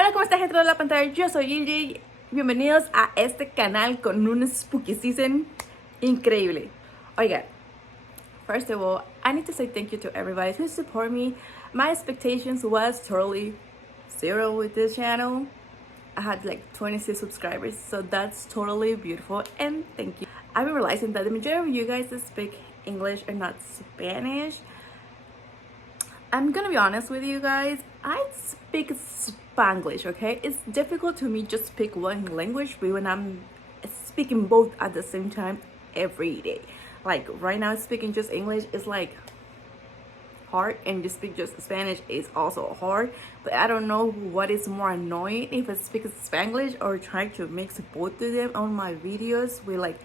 Hola, ¿cómo está gente de la pantalla? Yo soy Gigi. Bienvenidos a este canal con un spooky season increíble. Oigan, first of all, I need to say thank you to everybody who support me. My expectations was totally zero with this channel. I had like 26 subscribers, so that's totally beautiful and thank you. I've been realizing that the majority of you guys that speak English are not Spanish. I'm gonna be honest with you guys, I speak Spanglish, okay? It's difficult to me just speak one language, but when I'm speaking both at the same time every day. Like right now speaking just English is like hard, and to speak just Spanish is also hard, but I don't know what is more annoying, if I speak Spanglish or trying to mix both of them on my videos with like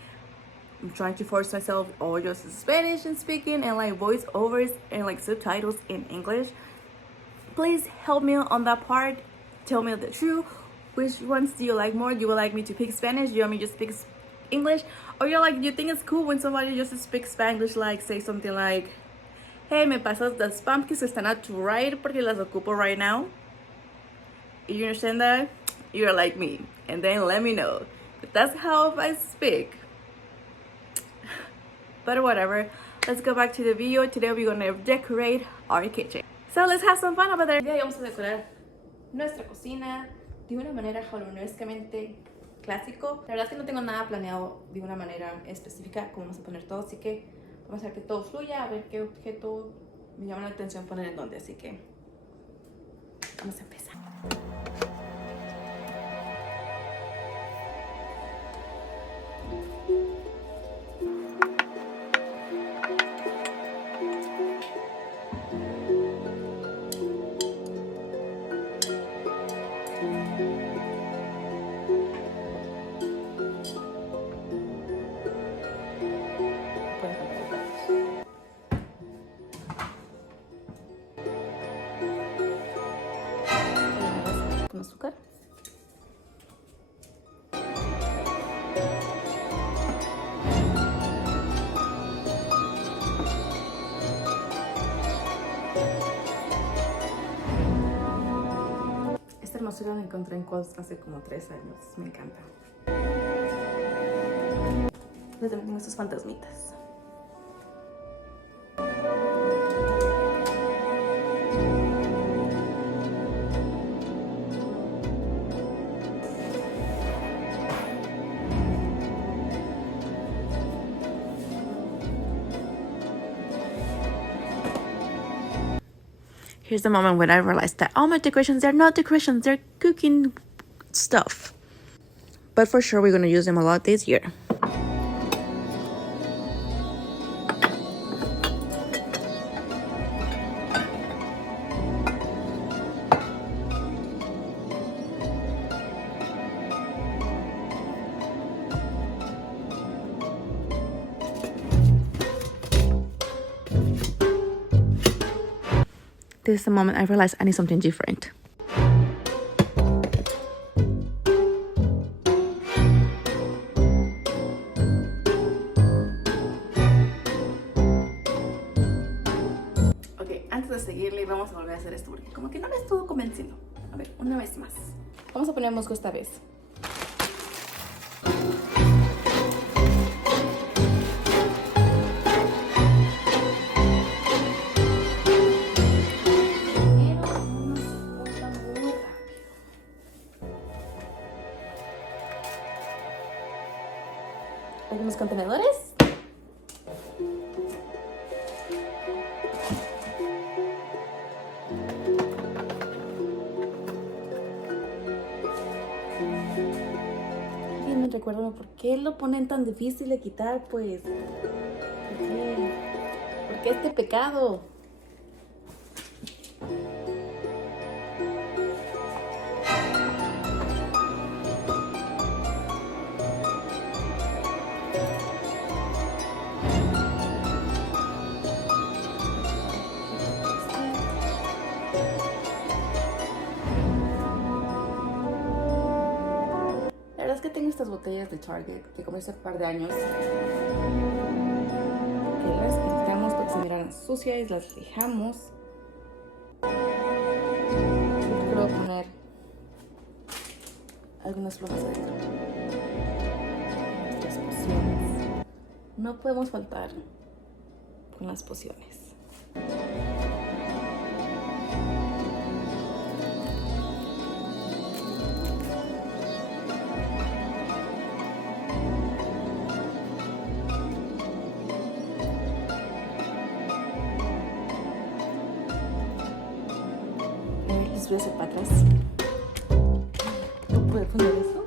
I'm trying to force myself or just Spanish and speaking and like voiceovers and like subtitles in English. Please help me on that part. Tell me the truth. Which ones do you like more? Do you like me to pick Spanish? Do you want me to speak English? Or you're like, you think it's cool when somebody just speaks Spanglish, like say something like, hey, me pasas las pumpkins que están at right porque las ocupo right now. You understand that? You're like me. And then let me know. That's how I speak. But whatever, let's go back to the video. Today we're gonna decorate our kitchen. So let's have some fun over there. Hoy vamos a decorar nuestra cocina de una manera halloweenescamente clásico. La verdad es que no tengo nada planeado de una manera específica cómo vamos a poner todo, así que vamos a ver que todo fluya, a ver qué objeto me llama la atención poner en dónde, así que vamos a empezar. Con azúcar. Esta hermosura la encontré en Cost hace como 3 años. Me encanta. Les tengo estos fantasmitas. Here's the moment when I realized that all my decorations, they're not decorations, they're cooking stuff. But for sure, we're gonna use them a lot this year. This is the moment I realized I need something different. Ok, antes de seguirle vamos a volver a hacer esto porque como que no me estuvo convenciendo. A ver, una vez más. Vamos a poner musgo esta vez. Algunos contenedores. Alguien me recuerda por qué lo ponen tan difícil de quitar, pues. ¿Por qué? ¿Por qué este pecado? La verdad es que tengo estas botellas de Target que compré hace un par de años. Que las pintamos porque se miran sucias y las lijamos. Creo que voy a poner algunas flojas adentro. Nuestras pociones. No podemos faltar con las pociones. Les voy a hacer para atrás. ¿No puedo poner eso?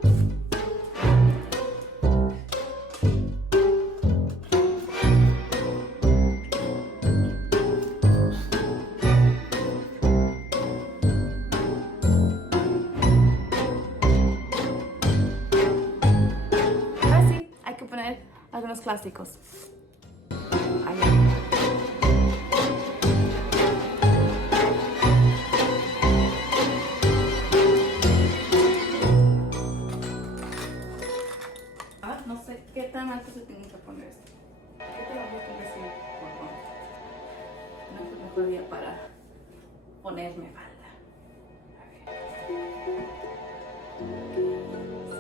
Ahora sí, hay que poner algunos clásicos. Ahí. No sé qué tan alto se tiene que poner esto. Yo te lo voy a poner así por no. No es el mejor día para ponerme falda. A ver.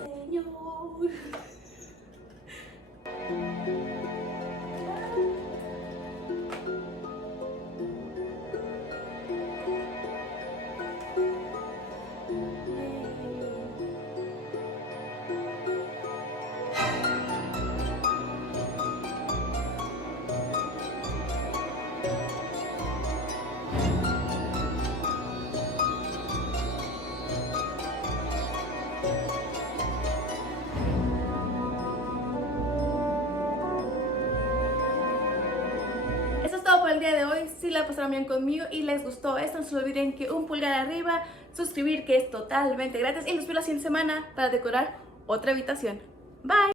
Señor. Eso es todo por el día de hoy. Si la pasaron bien conmigo y les gustó esto, no se olviden que un pulgar arriba, suscribir que es totalmente gratis y los veo la siguiente semana para decorar otra habitación. Bye.